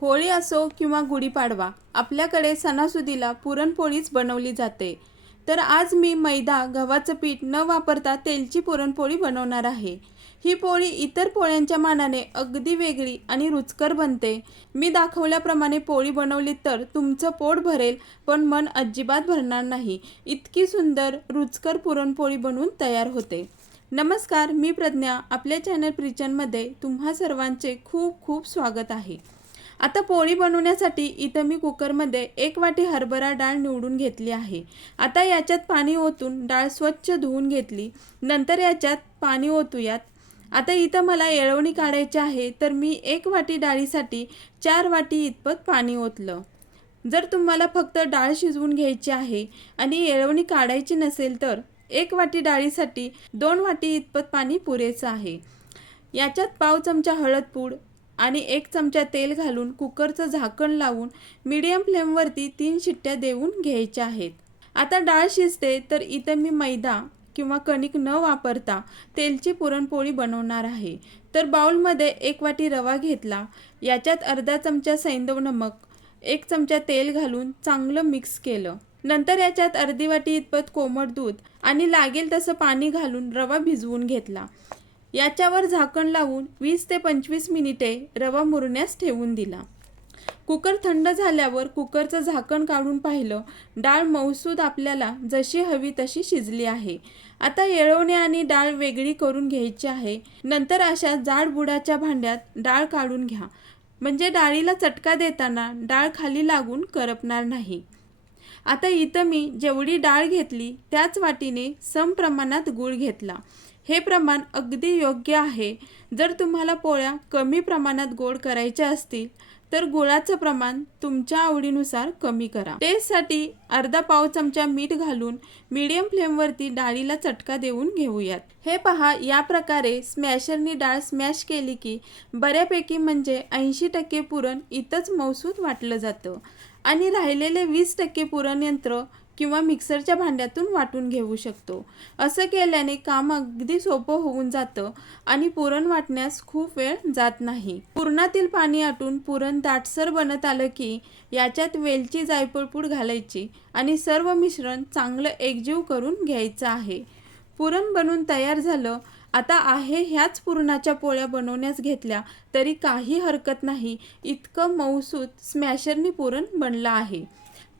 होळी असो किंवा गुढीपाडवा आपल्याकडे सणासुदीला पुरणपोळीच बनवली जाते. तर आज मी मैदा गव्हाचं पीठ न वापरता तेलची पुरणपोळी बनवणार आहे. ही पोळी इतर पोळ्यांच्या मानाने अगदी वेगळी आणि रुचकर बनते. मी दाखवल्याप्रमाणे पोळी बनवली तर तुमचं पोट भरेल पण मन अजिबात भरणार नाही. इतकी सुंदर रुचकर पुरणपोळी बनवून तयार होते. नमस्कार मी प्रज्ञा. आपल्या चॅनल प्रिचनमध्ये तुम्हा सर्वांचे खूप खूप स्वागत आहे. आता पोळी बनवण्यासाठी इथं मी कुकरमध्ये एक वाटी हरभरा डाळ निवडून घेतली आहे. आता याच्यात पाणी ओतून डाळ स्वच्छ धुवून घेतली. नंतर याच्यात पाणी ओतूयात. आता इथं मला येळवणी काढायची आहे तर मी एक वाटी डाळीसाठी चार वाटी इतपत पाणी ओतलं. जर तुम्हाला फक्त डाळ शिजवून घ्यायची आहे आणि येळवणी काढायची नसेल तर एक वाटी डाळीसाठी दोन वाटी इतपत पाणी पुरेसं आहे. याच्यात पाव चमचा हळद पूड आणि एक चमचा तेल घालून कुकरचं झाकण लावून मीडियम फ्लेमवरती तीन शिट्ट्या देऊन घ्यायच्या आहेत. आता डाळ शिजते तर इथं मी मैदा किंवा कणिक न वापरता तेलची पुरणपोळी बनवणार आहे. तर बाउलमध्ये एक वाटी रवा घेतला याच्यात अर्धा चमचा सैंदव नमक एक चमचा तेल घालून चांगलं मिक्स केलं. नंतर याच्यात अर्धी वाटी इतपत कोमट दूध आणि लागेल तसं पाणी घालून रवा भिजवून घेतला. याच्यावर झाकण लावून वीस ते पंचवीस मिनिटे रवा मुरण्यास ठेवून दिला. कुकर थंड झाल्यावर कुकरचं झाकण काढून पाहिलं डाळ मऊसूद आपल्याला जशी हवी तशी शिजली आहे. आता येळवणे आणि डाळ वेगळी करून घ्यायची आहे. नंतर अशा जाड बुडाच्या भांड्यात डाळ काढून घ्या. म्हणजे डाळीला चटका देताना डाळ खाली लागून करपणार नाही. आता इथं मी जेवढी डाळ घेतली त्याच वाटीने सम प्रमाणात गूळ घेतला. हे प्रमाण अगदी योग्य आहे. जर तुम्हाला पोळ्या कमी प्रमाणात गोड करायच्या असतील तर गुळाचं प्रमाण तुमच्या आवडीनुसार कमी करा. टेस्टसाठी अर्धा पाव चमचा मीठ घालून मीडियम फ्लेमवरती डाळीला चटका देऊन घेऊयात. हे पहा या प्रकारे स्मॅशरनी डाळ स्मॅश केली की बऱ्यापैकी म्हणजे ऐंशी टक्के पुरण इथंच मौसूद वाटलं जातं. आणि राहिलेले वीस टक्के पुरण यंत्र किंवा मिक्सरच्या भांड्यातून वाटून घेऊ शकतो. असं केल्याने काम अगदी सोपं होऊन जातं आणि पुरण वाटण्यास खूप वेळ जात नाही. पुरणातील पाणी आटून पुरण दाटसर बनत आलं की याच्यात वेलची जायफळपूड घालायची आणि सर्व मिश्रण चांगलं एकजीव करून घ्यायचं आहे. पुरण बनून तयार झालं. आता आहे ह्याच पुरणाच्या पोळ्या बनवण्यास घेतल्या तरी काही हरकत नाही. इतकं मऊसूत स्मॅशरनी पुरण बनलं आहे.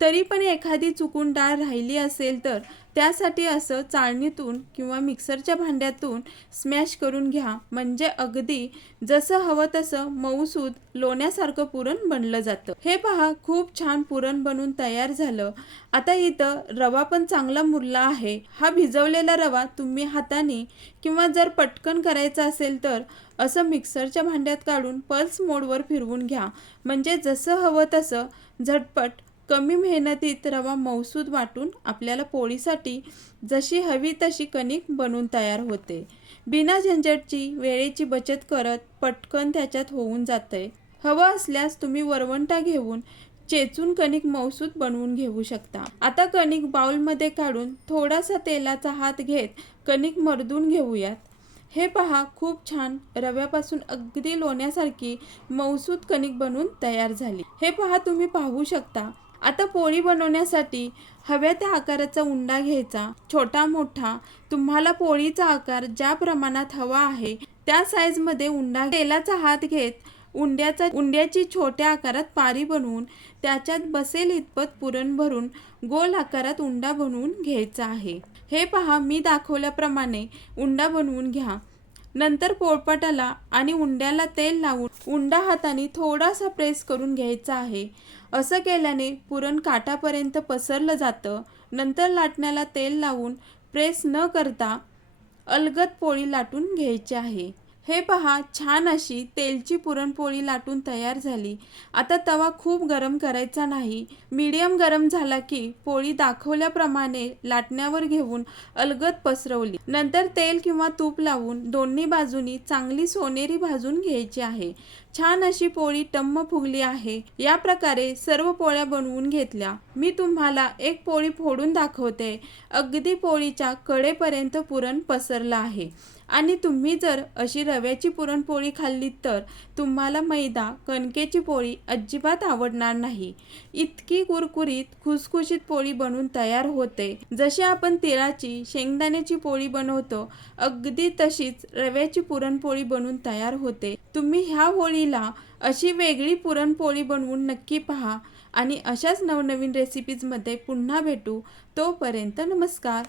तरी पण एखादी चुकून डाळ राहिली असेल तर त्यासाठी असं चाळणीतून किंवा मिक्सरच्या भांड्यातून स्मॅश करून घ्या. म्हणजे अगदी जसं हवं तसं मऊसूद लोण्यासारखं पुरण बनलं जातं. हे पहा खूप छान पुरण बनून तयार झालं. आता इथं रवा पण चांगला मुरला आहे. हा भिजवलेला रवा तुम्ही हाताने किंवा जर पटकन करायचा असेल तर असं मिक्सरच्या भांड्यात काढून पल्स मोडवर फिरवून घ्या. म्हणजे जसं हवं तसं झटपट कमी मेहनतीत रवा मौसूद वाटून आपल्याला पोळीसाठी जशी हवी तशी कणिक बनवून तयार होते. बिना झंझटची वेळेची बचत करत पटकन त्याच्यात होऊन जाते. हवं असल्यास तुम्ही वरवंटा घेऊन चेचून कणिक मौसूद बनवून घेऊ शकता. आता कणिक बाउलमध्ये काढून थोडासा तेलाचा हात घेत कणिक मर्दून घेऊयात. हे पहा खूप छान. रव्यापासून अगदी लोण्यासारखी मौसूद कणिक बनवून तयार झाली. हे पहा तुम्ही पाहू शकता. आता पोळी बनवण्यासाठी हव्या त्या आकाराचा उंडा घ्यायचा. छोटा मोठा. तुम्हाला पोळीचा आकार ज्या प्रमाणात हवा आहे त्या साईजमध्ये उंडा तेलाचा हात घेत उंड्याचा उंड्याची छोट्या आकारात पारी बनवून त्याच्यात बसेल इतपत पुरण भरून गोल आकारात उंडा बनवून घ्यायचा आहे. हे पहा मी दाखवल्याप्रमाणे उंडा बनवून घ्या. नंतर पोळपाटाला आणि उंड्याला तेल लावून उंडा हाताने थोडासा प्रेस करून घ्यायचा आहे. असं केल्याने पुरण काठापर्यंत पसरलं जातं. नंतर लाटण्याला तेल लावून प्रेस न करता अलगद पोळी लाटून घ्यायची आहे. हे पहा छान अशी तेलची पुरणपोळी लाटून तयार झाली. आता तवा खूप गरम करायचा नाही. मीडियम गरम झाला की पोळी दाखवल्याप्रमाणे लाटण्यावर घेऊन अलगद पसरवली. नंतर तेल किंवा तूप लावून दोन्ही बाजूनी चांगली सोनेरी भाजून घ्यायची आहे. छान अशी पोळी टम्म फुगली आहे. या प्रकारे सर्व पोळ्या बनवून घेतल्या. मी तुम्हाला एक पोळी फोडून दाखवते. अगदी पोळीच्या कडेपर्यंत पुरण पसरलं आहे. आणि तुम्ही जर अशी रव्याची पुरणपोळी खाल्ली तर तुम्हाला मैदा कणकेची पोळी अजिबात आवडणार नाही. इतकी कुरकुरीत खुसखुशीत पोळी बनवून तयार होते. जशी आपण तिळाची शेंगदाण्याची पोळी बनवतो अगदी तशीच रव्याची पुरणपोळी बनवून तयार होते. तुम्ही ह्या होळीला अशी वेगळी पुरणपोळी बनवून नक्की पहा. आणि अशाच नवनवीन रेसिपीजमध्ये पुन्हा भेटू. तोपर्यंत नमस्कार.